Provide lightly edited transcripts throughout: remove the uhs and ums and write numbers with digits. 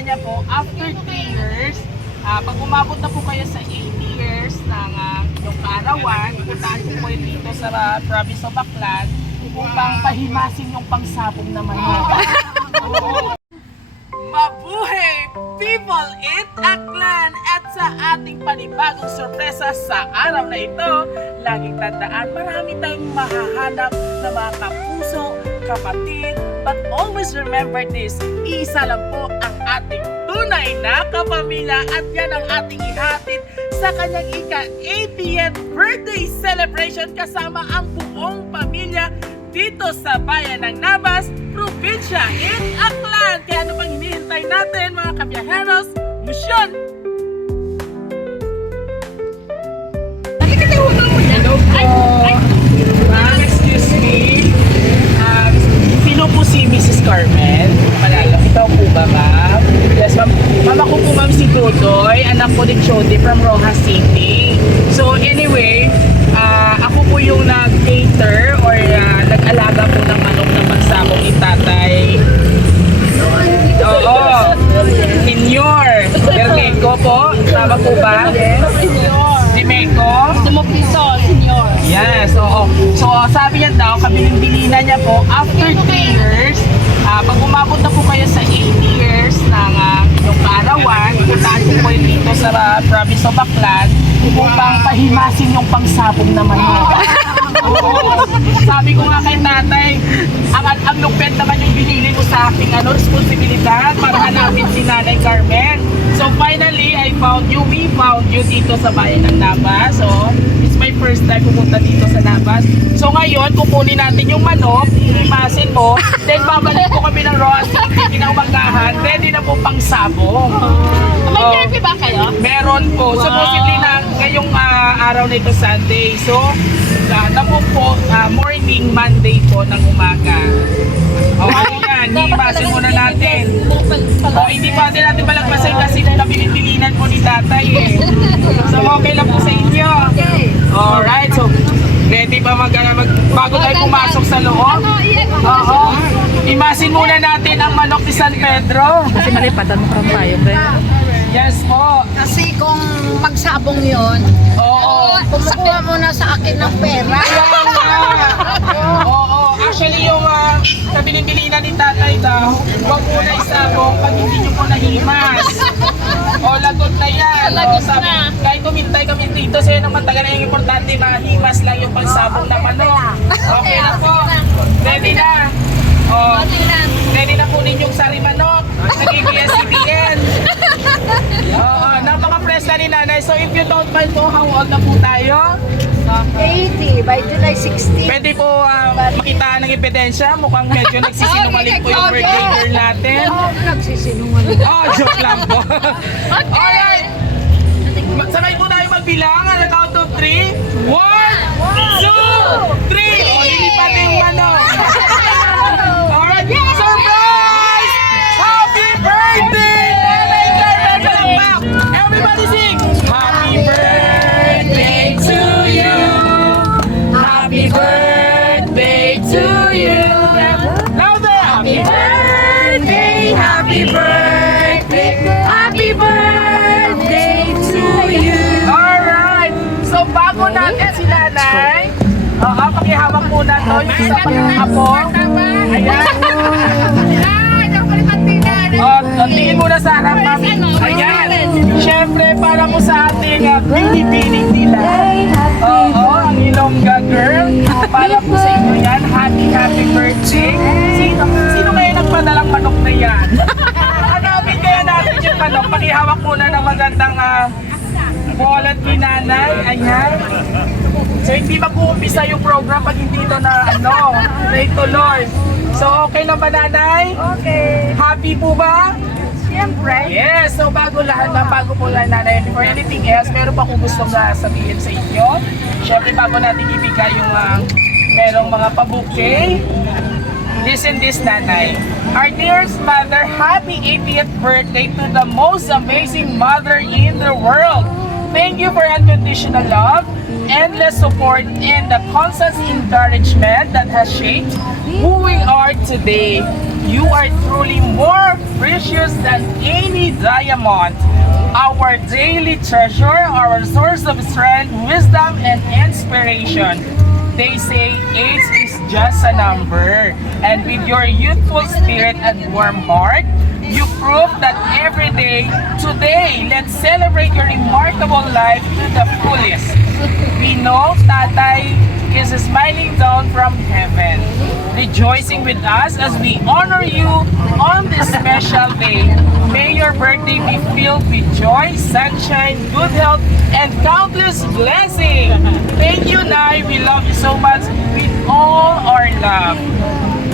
niya po, after 3 years, pag umabot na po kayo sa 80 years ng yung kaarawan, pupuntahan po kayo dito sa province of Aklan upang pahimasin yung pangsabong na manok. Mabuhay people in Aklan! At sa ating panibagong sorpresa sa araw na ito, laging tandaan, marami tayong mahahanap na mga kapuso, kapatid, but always remember this, isa lang po ang ating tunay na kapamilya at yan ang ating ihatid sa kanyang ika-80th birthday celebration kasama ang buong pamilya dito sa bayan ng Navas, probinsya in Aklan. Kaya ano pang hinihintay natin mga kabiyaheros? Misyon! Hello po! Excuse me. Sino po si Mrs. Carmen? Malala, ikaw po ba, ma'am? Yes, ma'am. Mama ko po, ma'am, si Tutoy. Anak ko ni Chody from Rojas City. So, anyway, ako po yung nag-cater or nag-alaga po ng manok na pagsabong ni tatay. Oo. Senior. Erneco po. Tama po ba? Si Meko? Democristo, senyor. Yes, oo. So, sabi niya daw, kabilin-bilina niya po, after 3 years, pag umabot na po kayo sa 80 years ng yung kaarawan, pupuntahan po kayo dito sa province of Aklan upang pahimasin yung pangsabong na manok. Oo. Sabi ko nga kay tatay, ang lupet naman yung binili mo sa aking responsibilidad para hanapin si Nanay Carmen. So finally, we found you dito sa bayan ng Navas. So, it's my first time pupunta dito sa Navas. So ngayon, kukunin natin yung manok, himasin mo, then babalik po kami ng Rojas City, kinamagahan, ready na po pang sabong. May therapy ba kayo? Meron po. Supposedly na ngayong araw na ito Sunday. So, po morning Monday po ng umaga. O ano yan, hihimasin muna natin. O hindi pa natin balagpasin kasi nabilin-bilinan po ni tatay eh. So okay lang po sa inyo. Alright, so ready ba bago tayo pumasok sa loob? Oo. Himasin muna natin ang manok ni San Pedro. Kasi malipatan mo kang tayo, Yes po. Kasi kung magsabong yon, kumukuha mo na sa akin ng pera. Oo. Actually, yung kabilin-bilinan ni tatay daw, huwag muna isabong pag hindi nyo po nahimas. O, lagot na yan. Lagot na. Kahit kumintay kami dito, sa'yo naman taga na yung importante, mahimas lang yung pagsabong na manok. Okay na po. Ready na. O, ready na po ninyong sari manok. Nag-ABS-CBN. Oo, napaka-fresh na ni nanay. So if you don't mind po, how old na po tayo? 80 by July 16. Pwede po makitaan ng ebidensya. Mukhang medyo nagsisinungaling po yung birthday girl natin. Nagsisinungaling. Oh, joke lang po. Alright! Sabay po tayo magbilang. On the count of 3. 1, 2, 3! O, lilipat yung manok. Alright, surprise! Happy birthday! Nanay Carmen Palakpak! Everybody sing! Happy birthday to you! Happy birthday to you! Louder! Happy birthday! Happy birthday! Happy birthday to you! Alright! So bago natin si nanay, pakihawak muna to yung isa pang apo. Ayan. Tingin muna sa harap, mami. Ayan. Siyempre, para mo sa ating binibining nila. Oo, ang Ilongga girl. Para po sa inyo yan. Happy birthday. Sino kayo nagpadalang manok na yan? Hanapin kaya natin yung manok. Pakihawak muna ng magandang wallet ni nanay. Ayan. So hindi mag-uumpisa yung program pag hindi ito na ituloy. So okay na ba nanay? Okay. Happy po ba? Siyempre. Yes, so bago po lang nanay, before anything else, meron pa akong gustong sabihin sa inyo. Siyempre bago natin ibigay yung merong mga pabuke. Listen this nanay. Our dearest mother, happy 80th birthday to the most amazing mother in the world. Thank you for unconditional love, endless support, and the constant encouragement that has shaped who we are today. You are truly more precious than any diamond. Our daily treasure, our source of strength, wisdom, and inspiration. They say age is just a number. And with your youthful spirit and warm heart, you prove that every day. Today, let's celebrate your remarkable life to the fullest. We know Tatay is smiling down from heaven, rejoicing with us as we honor you on this special day. May your birthday be filled with joy, sunshine, good health, and countless blessings. Thank you, Nay. We love you so much with all our love.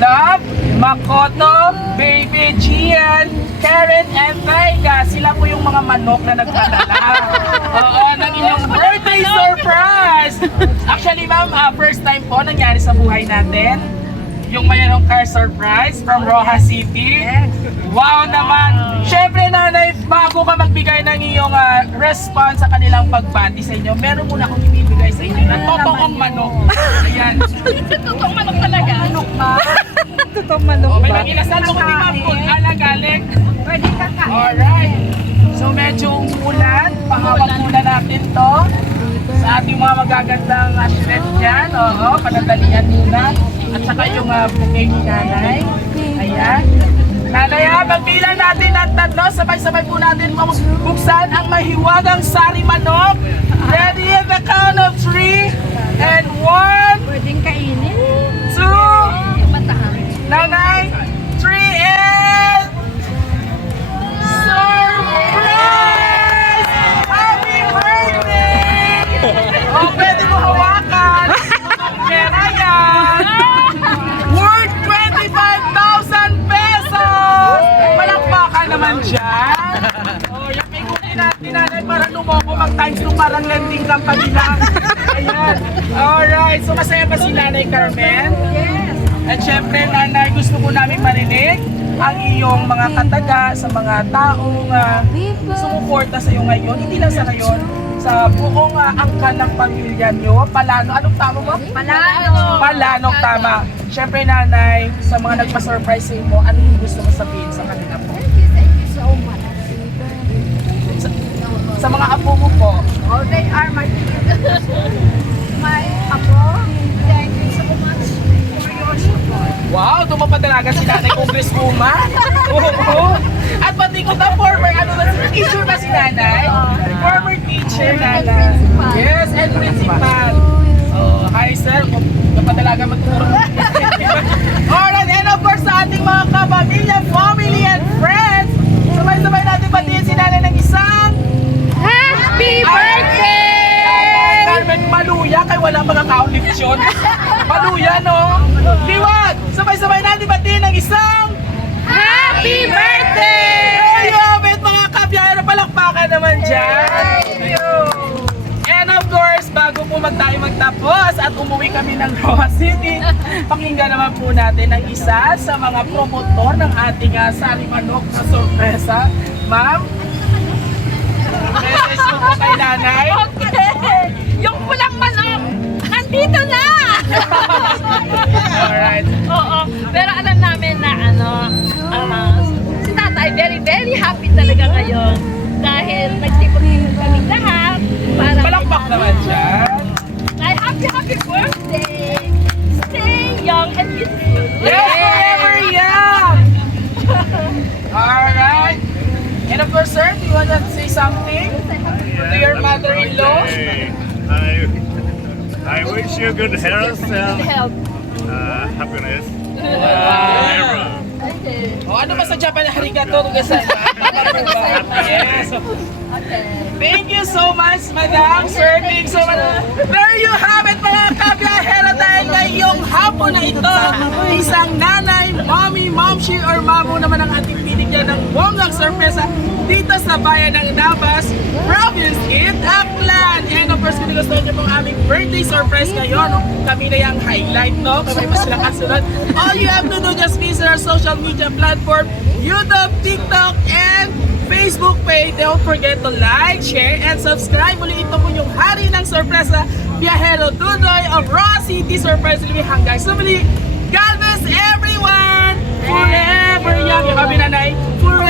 Love, Makoto, Baby, Gian, Karen, and Taiga. Sila po yung mga manok na nagpadala. Oo, ng inyong birthday surprise! Actually, ma'am, first time po nangyari sa buhay natin. Yung mayroong car surprise from Rojas City. Wow naman! Siyempre, nanay, bago ka magbigay ng iyong response sa kanilang pagbati sa inyo, meron muna akong ibibigay sa inyo na totoong manok. Ayan. Totoong manok talaga. Manok ba? Totoong manok O, may magilasan mo kundi ma'am kung galing. Pwede kakain. Alright. So medyo umulan. Pahawak muna natin to sa ating mga magagandang shred dyan. Oo, panandalian muna. At saka yung bouquet ni nanay. Ayan. Nanay, magbilang natin ng tatlo. Sabay-sabay po natin buksan ang mahiwagang sari manok. Ready at the count of 3 and 1, Pwedeng kainin. 2, Nanay, 3 and surprise! Happy birthday! O, pwede mo hawakan. Ang pera yan. Worth 25,000 pesos! Malakpakan naman dyan. O, yung ikutin natin nanay para lumoko mag-times 2 parang lending company lang. Ayan. Alright, so masaya ba si Nanay Carmen? Yes. At syempre, nanay, gusto po namin marinig ang iyong mga kataga sa mga taong sumuporta sa iyo ngayon. Hindi lang sa ngayon, sa buong angkan ng pamilya nyo. Palano, anong tama mo? Palano. Palanong tama. Syempre, nanay, sa mga nagpa-surprise sa inyo, ano yung gusto mo sabihin sa kanila po? Thank you so much. Sa mga apo mo po, Oh, they are my my apo. Thank you so much for your support. wow, dumapadalaga si nanay congresswoman. Oo. At pati ko na former, teacher ba si nanay? Former teacher, nanay. principal. Yes, and principal. Oh, hi sir, dumapadalaga magtuturo. Alright, and of course sa ating mga kapamilya, family, and friends, sabay-sabay natin batiin si nanay ng isang Happy birthday! Carmen, maluya kay wala mga kaulit yun. Maluya, no? Liwag! Sabay-sabay natin batiin ng isang Happy birthday! There you have it, mga kabiyahero. Palakpakan naman dyan. Thank you. And of course, bago po tayo magtapos at umuwi kami ng Rojas City, pakinggan naman po natin ang isa sa mga promotor ng ating sari manok na sorpresa. Ma'am, message mo po kay nanay. Okay! Yung pulang manok, nandito na! Alright. Oo, pero alam namin na si tatay very happy talaga ngayon dahil nagtipon-tipon kaming lahat para Palakpak naman siya. Ay, happy birthday! Stay young and beautiful! Yes, forever young! Alright. And of course, sir, do you want to say something to your mother-in-law? I wish you good health and Help! happiness. O, ano ba sa Japan? Arigato gozaimasu. Yes. Thank you so much, Madam, Sir. Thank you so much. There you have it, mga kabiyahero, dahil ngayong hapon na ito, isang nanay, mommy, momshi, or mamo naman ang ating binigyan ng bonggang sorpresa dito sa bayan ng Navas, Province 8, Aklan. And of course, kung gusto niyo pong aming birthday surprise ngayon, kami na yung highlight, no? Kami pa silang kasunod. All you have to do, just visit our social media platform, YouTube, TikTok, and Facebook page. Don't forget to like, share, and subscribe. Muli ito po yung hari ng sorpresa, Biyahero Dudoy of Rojas City Surprise Living hanggang sa muli. God bless everyone! Forever! forever young. Yung kami nanay, forever